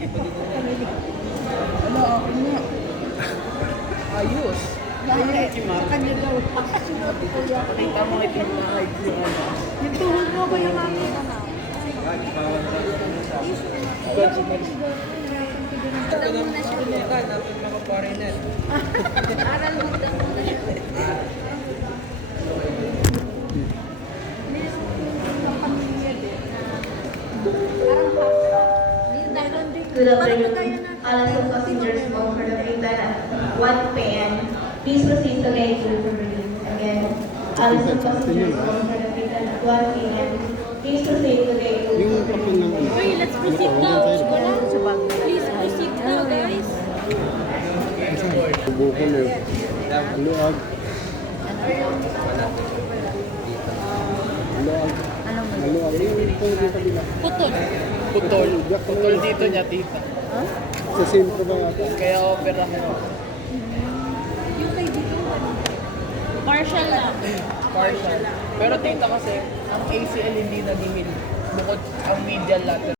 Ano, ako nga. Ayos. Bakit? Sa kanya daw. Pakita mo ito yung mga yung ano. Yung tuhod mo ba yung mami? Ito muna siya. Dapat mga foreigner. Aral mo daw muna siya. Good afternoon. All of passengers bound for the Freedom at 1 p.m. Please proceed to gate 2 for release. Again, all of passengers bound for the Freedom at 1 p.m. Please proceed to gate 2 Yung for papel release. ng ano? Okay, let's proceed now. Wala sa bag. Please proceed now, guys. Bukol eh. Luag. Luag. Ano mo? Luag. Yung pong dito bila. Putol. Putol. Putol dito niya, tita. Sa sentro ba yata? Kaya opera mo. Yung kay dito, ano? Partial lang. Partial. Pero tita kasi, ang ACL hindi naging bukod ang medial lateral.